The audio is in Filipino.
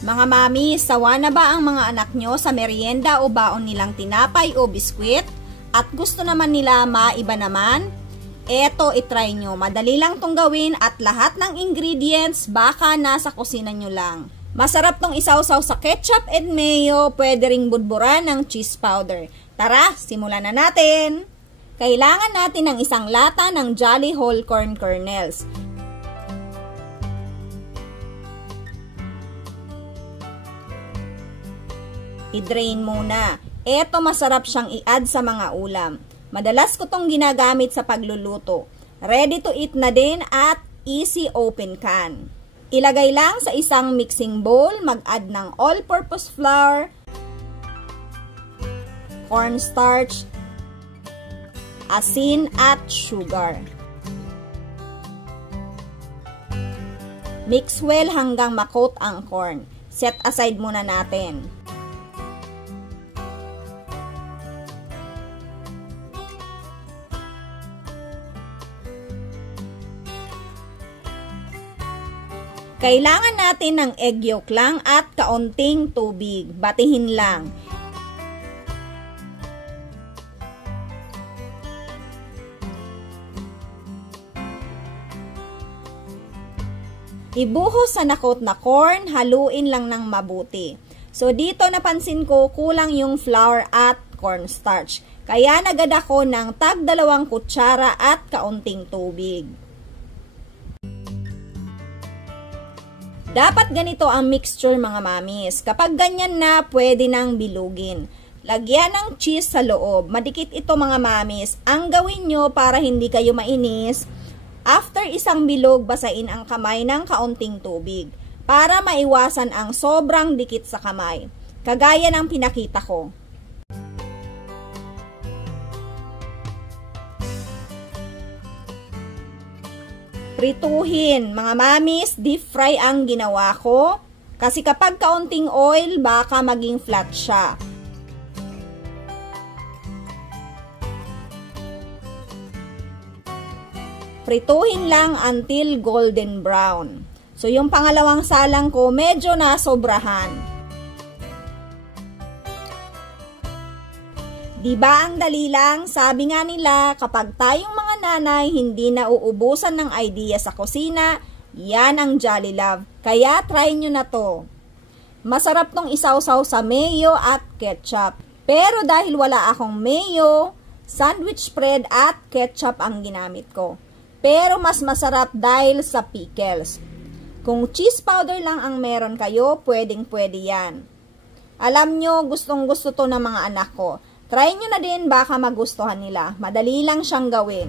Mga mami, sawa na ba ang mga anak nyo sa merienda o baon nilang tinapay o biskwit? At gusto naman nila maiba naman? Eto, itry nyo. Madali lang tong gawin at lahat ng ingredients baka nasa kusina nyo lang. Masarap tong isawsaw sa ketchup and mayo, pwede ring budburan ng cheese powder. Tara, simulan na natin! Kailangan natin ng isang lata ng Jolly Whole Corn Kernels. I-drain muna. Eto, masarap siyang i-add sa mga ulam. Madalas ko tong ginagamit sa pagluluto. Ready to eat na din at easy open can. Ilagay lang sa isang mixing bowl, mag-add ng all-purpose flour, cornstarch, asin at sugar. Mix well hanggang ma-coat ang corn. Set aside muna natin. Kailangan natin ng egg yolk lang at kaunting tubig. Batihin lang. Ibuhos sa nakot na corn, haluin lang ng mabuti. So dito napansin ko kulang yung flour at cornstarch. Kaya nagad ako ng tag 2 kutsara at kaunting tubig. Dapat ganito ang mixture mga mamis. Kapag ganyan na, pwede nang bilugin. Lagyan ng cheese sa loob. Madikit ito mga mamis. Ang gawin nyo para hindi kayo mainis, after isang bilog, basain ang kamay ng kaunting tubig para maiwasan ang sobrang dikit sa kamay. Kagaya ng pinakita ko. Prituhin. Mga mamis, deep fry ang ginawa ko. Kasi kapag kaunting oil, baka maging flat siya. Prituhin lang until golden brown. So, yung pangalawang salang ko, medyo nasobrahan. Diba ang dali lang? Sabi nga nila, kapag tayong mga nanay hindi nauubusan ng idea sa kusina, yan ang Jolly Love. Kaya try nyo na to. Masarap tong isawsaw sa mayo at ketchup. Pero dahil wala akong mayo, sandwich spread at ketchup ang ginamit ko. Pero mas masarap dahil sa pickles. Kung cheese powder lang ang meron kayo, pwedeng-pwede yan. Alam nyo, gustong-gusto to ng mga anak ko. Try nyo na din, baka magustuhan nila. Madali lang siyang gawin.